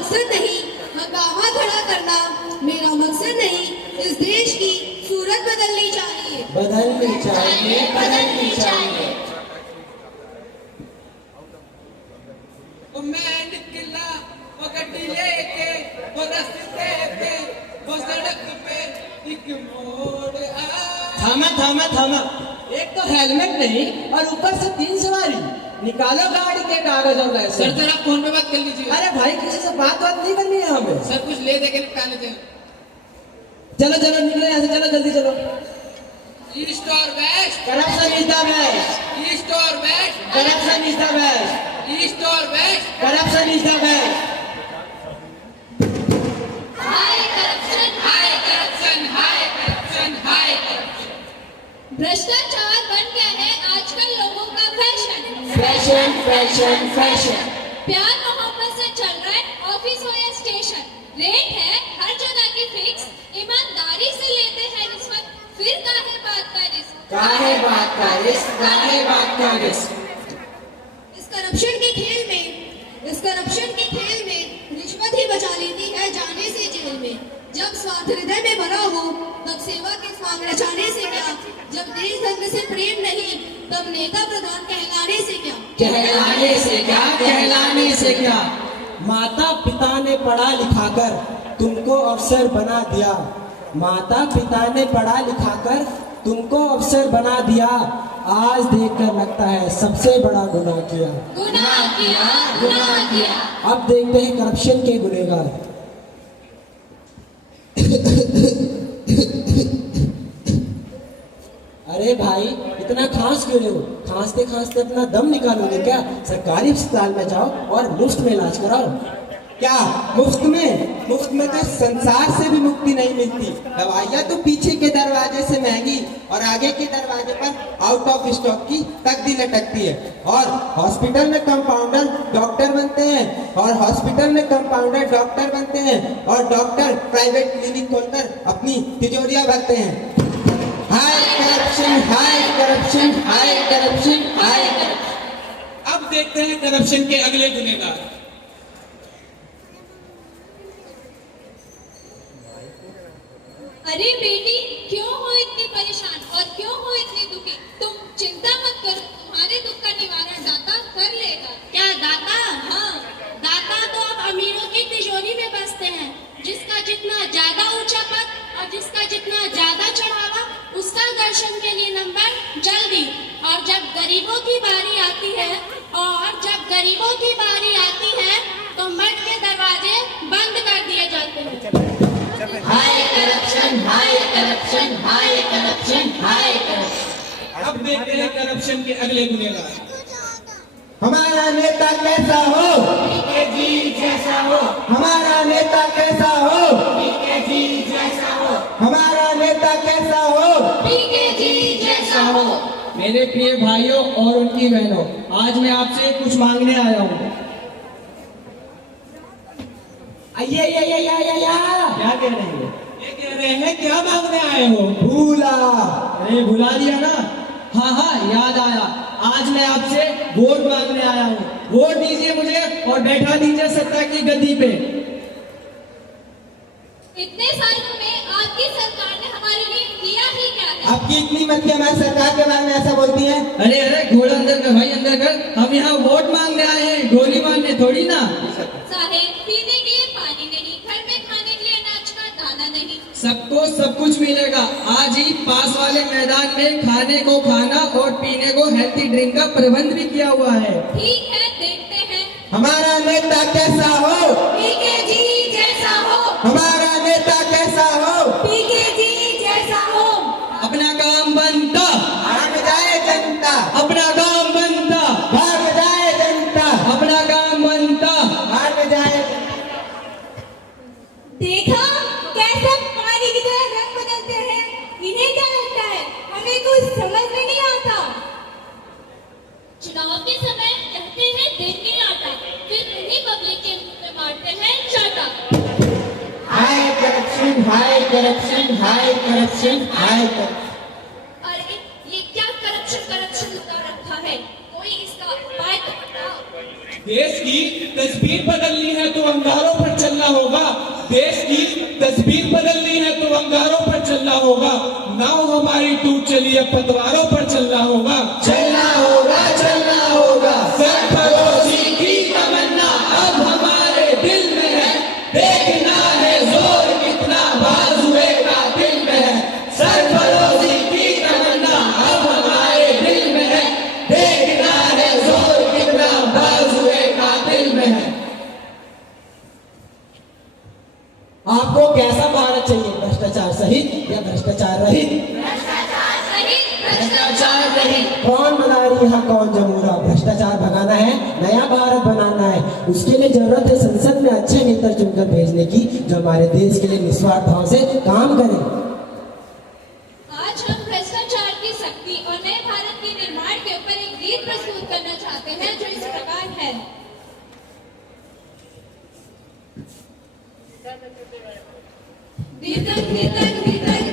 मकसद नहीं हंगामा खड़ा करना, मेरा मकसद नहीं, इस देश की सूरत बदलनी चाहिए, बदलनी चाहिए, बदलनी चाहिए। मैं निकला वो गड्डी लेके, वो रास्ते पे, वो सड़क पे एक मोड़ थामा थामा थामा, एक तो हेलमेट नहीं और ऊपर से 3 सवारी। निकालो गाड़ी के कागज और लाइसेंस। सर जरा फोन पे बात कर लीजिए। अरे भाई किसी से बात नहीं करनी है हमें। सर कुछ ले दे के निकाल लेते हैं। चलो चलो निकलो यहाँ से, चलो जल्दी चलो। ईस्ट और west, corruption is the best, east और west, corruption is the best, east और west, corruption is the best. हाय करप्शन, हाय करप्शन, हाय करप्शन, हाय करप्शन। भ्रष्टाचार बन गया है आजकल लोगों का फैशन, फैशन फैशन फैशन। प्यार मोहब्बत से चल रहा है ऑफिस हो या स्टेशन, रेट है हर जगह की फिक्स, ईमानदारी से लेते हैं रिश्वत, फिर काहे बात का रिस्क, काहे बात का रिस्क, काहे बात का रिस्क। इस करप्शन के खेल में, इस करप्शन के खेल में रिश्वत ही बचा लेती है जाने से जेल में। जब स्वार्थ हृदय में भरा हो तब सेवा के स्वांग रचाने से क्या, जब देश धर्म से प्रेम नहीं तब नेता प्रधान कहलाने से क्या, कहलाने से क्या, कहलाने से क्या। माता पिता ने पढ़ा लिखाकर तुमको अफसर बना दिया, माता पिता ने पढ़ा लिखाकर तुमको अफसर बना दिया, आज देखकर लगता है सबसे बड़ा गुनाह किया, गुनाह किया, गुनाह किया। अब देखते हैं करप्शन के गुनहगार। अरे भाई इतना खांस क्यों रहे हो? खांसते खांसते अपना दम निकालोगे क्या? सरकारी अस्पताल में जाओ और मुफ्त में इलाज कराओ। क्या मुफ्त में? मुफ्त में तो संसार से भी मुक्ति नहीं मिलती। दवाइयाँ तो पीछे के दरवाजे से महंगी और आगे के दरवाजे पर आउट ऑफ स्टॉक की तकदी लटकती है। और हॉस्पिटल में कंपाउंडर डॉक्टर बनते हैं, और हॉस्पिटल में कंपाउंडर डॉक्टर बनते हैं, और डॉक्टर प्राइवेट क्लिनिक खोलकर अपनी तिजोरियां भरते हैं। हाय करप्शन, हाय करप्शन, हाय करप्शन, हाय करप्शन। अब देखते हैं करप्शन के अगले गुनहगार। अरे बेटी क्यों हो इतनी परेशान और क्यों हो इतनी दुखी, तुम चिंता मत करो, तुम्हारे दुख का निवारण दाता कर लेगा। क्या दाता? हाँ, दाता तो अब अमीरों की तिजोरी में बसते हैं। जिसका जितना ज्यादा ऊंचा पद और जिसका जितना ज्यादा चढ़ावा, उसका दर्शन के लिए नंबर जल्दी। और जब गरीबों की बारी आती है, और जब गरीबों की बारी आती है तो मठ के दरवाजे बंद कर दिए जाते हैं। हाय करप्शन, हाय करप्शन, हाय करप्शन, हाय करप्शन। अब देखते हैं करप्शन के अगले गुनहगार। हमारा नेता कैसा हो? जी जैसा हो, हमारा नेता कैसा हो? जी जैसा हो, हमारा नेता कैसा हो? पीके जी जैसा हो। मेरे प्रिय भाइयों और उनकी बहनों, आज मैं आपसे कुछ मांगने आया हूँ। क्या कह रहे हैं? ये कह रहे हैं क्या मांगने आए हो? भूला। अरे भुला दिया ना? हाँ हाँ याद आया, आज मैं आपसे वोट मांगने आया हूँ। वोट दीजिए मुझे और बैठा दीजिए सत्ता की गद्दी पे। इतने सालों में आपकी सरकार ने हमारे लिए किया ही क्या है? आपकी इतनी मत की हमारी सरकार के बारे में ऐसा बोलती है। अरे अरे घोड़ा अंदर कर भाई, अंदर कर। हम यहाँ वोट मांगने आए हैं, गोली मारने थोड़ी ना। साहेब पीने के लिए पानी नहीं, घर में खाने के लिए अनाज का दाना नहीं। सबको सब कुछ मिलेगा। आज ही पास वाले मैदान में खाने को खाना और पीने को हेल्थी ड्रिंक का प्रबंध भी किया हुआ है। ठीक है देखते हैं। हमारा नेता कैसा हो? पीके जी जैसा हो। हमारा नेता कैसा हो? पीके जी जैसा हो। अपना काम बनता, भाग जाए जनता, अपना काम बनता, भाग जाए जनता, अपना काम बनता। भाग जाए। देखा कैसे पानी की तरह रंग बदलते हैं? इन्हें क्या लगता है हमें कुछ समझ में नहीं आता? चुनाव के समय कहते हैं देंगे आटा, फिर उन्हीं पब्लिक के मुंह में मारते हैं चाटा। हाय करप्शन, हाय करप्शन, हाय करप्शन, हाय करप्शन। अरे ये क्या करप्शन करप्शन लगा रखा है? कोई इसका उपाय तो बताओ। देश की तस्वीर बदलनी है तो अंगारों पर चलना होगा। देश की तस्वीर बदलनी है तो अंगारों पर चलना होगा। नाव हमारी टूट चली है, पतवारों पर चलना होगा। चलना होगा, चलना होगा। सरफरोशी की तमन्ना अब हमारे दिल में है, देखना है जोर कितना बाजुए कातिल में है। सरफरोशी की तमन्ना अब हमारे दिल में है, देखना है जोर कितना बाजुए कातिल में है। आपको कैसा भारत चाहिए, भ्रष्टाचार सहित या भ्रष्टाचार रहित? भ्रष्टाचार रहित। कौन मदारी यहाँ कौन जमूरा, भ्रष्टाचार भगाना है, नया भारत बनाना है। उसके लिए जरूरत है संसद में अच्छे नेता चुनकर भेजने की, जो हमारे देश के लिए निस्वार्थ भाव से काम करें। आज हम भ्रष्टाचार की शक्ति और नए भारत के निर्माण के ऊपर एक गीत प्रस्तुत करना चाहते हैं, जो इस प्रकार है। दीदक दीदक दीदक